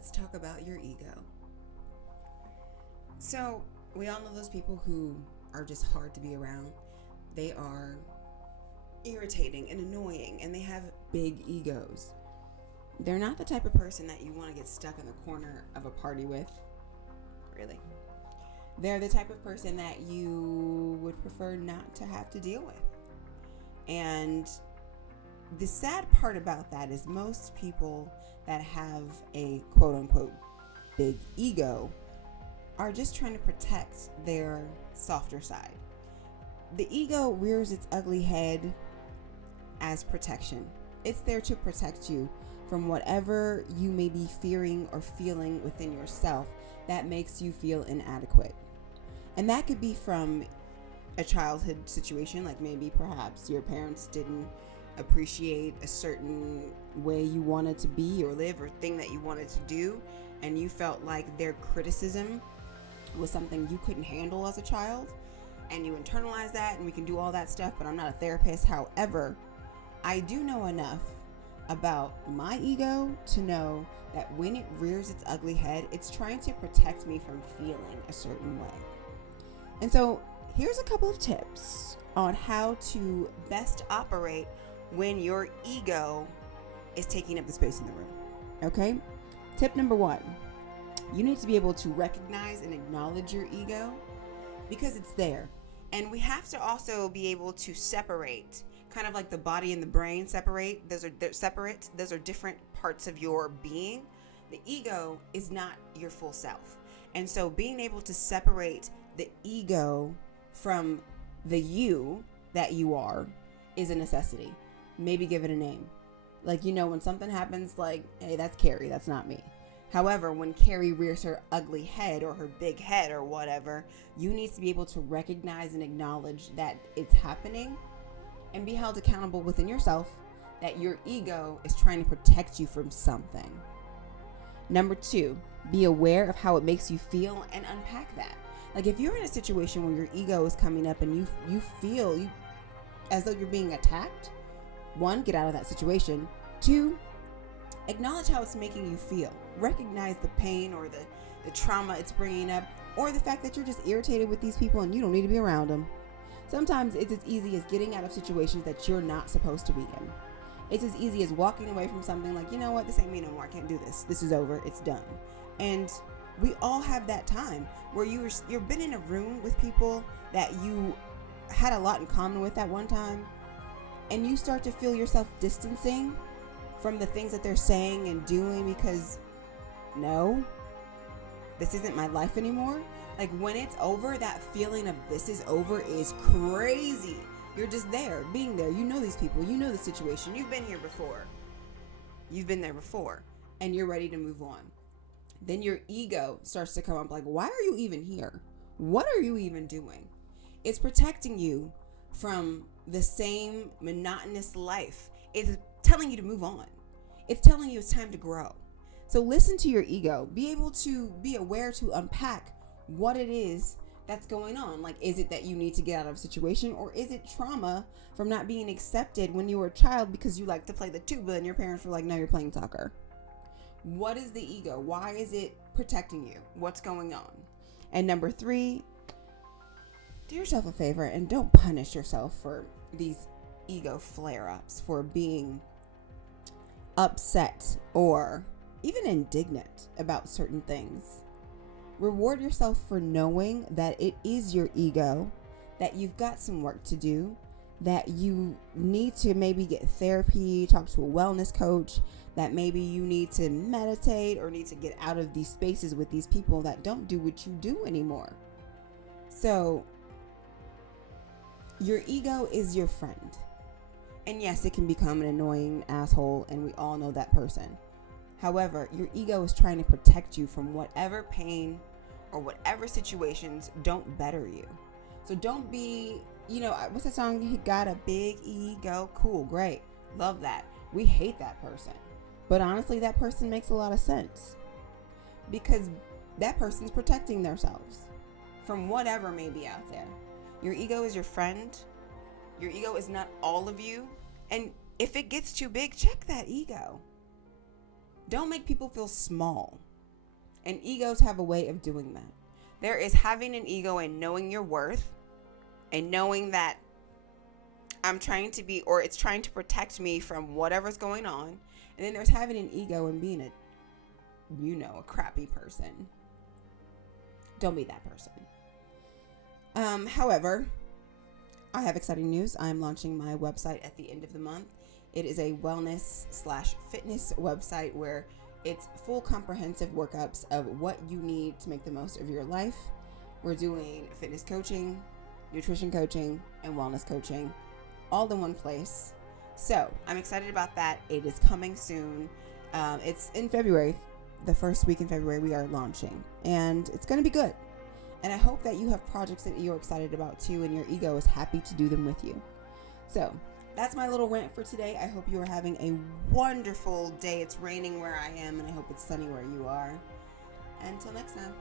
let's talk about your ego. So, we all know those people who are just hard to be around. They are irritating and annoying, and they have big egos. They're not the type of person that you want to get stuck in the corner of a party with. Really. They're the type of person that you would prefer not to have to deal with. And the sad part about that is most people that have a quote unquote big ego are just trying to protect their softer side. The ego rears its ugly head as protection. It's there to protect you from whatever you may be fearing or feeling within yourself that makes you feel inadequate. And that could be from a childhood situation, like maybe perhaps your parents didn't appreciate a certain way you wanted to be or live or thing that you wanted to do, and you felt like their criticism was something you couldn't handle as a child, and you internalize that, and we can do all that stuff, but I'm not a therapist. However, I do know enough about my ego to know that when it rears its ugly head, it's trying to protect me from feeling a certain way. And so here's a couple of tips on how to best operate when your ego is taking up the space in the room. Okay? Tip number 1. You need to be able to recognize and acknowledge your ego because it's there. And we have to also be able to separate, kind of like the body and the brain separate. They're separate. Those are different parts of your being. The ego is not your full self. And so being able to separate the ego from the you that you are is a necessity. Maybe give it a name. Like, when something happens, like, hey, that's Carrie, that's not me. However, when Carrie rears her ugly head or her big head or whatever, you need to be able to recognize and acknowledge that it's happening and be held accountable within yourself that your ego is trying to protect you from something. Number 2, be aware of how it makes you feel and unpack that. Like if you're in a situation where your ego is coming up and you feel as though you're being attacked, 1, get out of that situation. 2, acknowledge how it's making you feel. Recognize the pain or the trauma it's bringing up, or the fact that you're just irritated with these people and you don't need to be around them. Sometimes it's as easy as getting out of situations that you're not supposed to be in. It's as easy as walking away from something like, you know what, this ain't me no more. I can't do this. This is over. It's done. And we all have that time where you've been in a room with people that you had a lot in common with at one time, and you start to feel yourself distancing from the things that they're saying and doing because, no, this isn't my life anymore. Like when it's over, that feeling of this is over is crazy. You're just there, being there. You know these people. You know the situation. You've been here before. You've been there before. And you're ready to move on. Then your ego starts to come up like, why are you even here? What are you even doing? It's protecting you from the same monotonous life. It's telling you to move on. It's telling you it's time to grow. So listen to your ego. Be able to be aware to unpack what it is that's going on. Like, is it that you need to get out of a situation, or is it trauma from not being accepted when you were a child because you like to play the tuba and your parents were like, no, you're playing soccer? What is the ego? Why is it protecting you? What's going on? And number 3, do yourself a favor and don't punish yourself for these ego flare-ups, for being upset or even indignant about certain things. Reward yourself for knowing that it is your ego, that you've got some work to do, that you need to maybe get therapy, talk to a wellness coach, that maybe you need to meditate or need to get out of these spaces with these people that don't do what you do anymore. So your ego is your friend. And yes, it can become an annoying asshole, and we all know that person. However, your ego is trying to protect you from whatever pain or whatever situations don't better you. So don't be, what's that song? He got a big ego. Cool, great. Love that. We hate that person. But honestly, that person makes a lot of sense because that person's protecting themselves from whatever may be out there. Your ego is your friend. Your ego is not all of you. And if it gets too big, check that ego. Don't make people feel small. And egos have a way of doing that. There is having an ego and knowing your worth and knowing that I'm trying to be, or it's trying to protect me from whatever's going on. And then there's having an ego and being a crappy person. Don't be that person. However, I have exciting news. I'm launching my website at the end of the month. It is a wellness/fitness website where it's full comprehensive workups of what you need to make the most of your life. We're doing fitness coaching, nutrition coaching, and wellness coaching all in one place. So I'm excited about that. It is coming soon. It's in February. The first week in February we are launching, and it's going to be good. And I hope that you have projects that you're excited about too, and your ego is happy to do them with you. So that's my little rant for today. I hope you are having a wonderful day. It's raining where I am, and I hope it's sunny where you are. Until next time.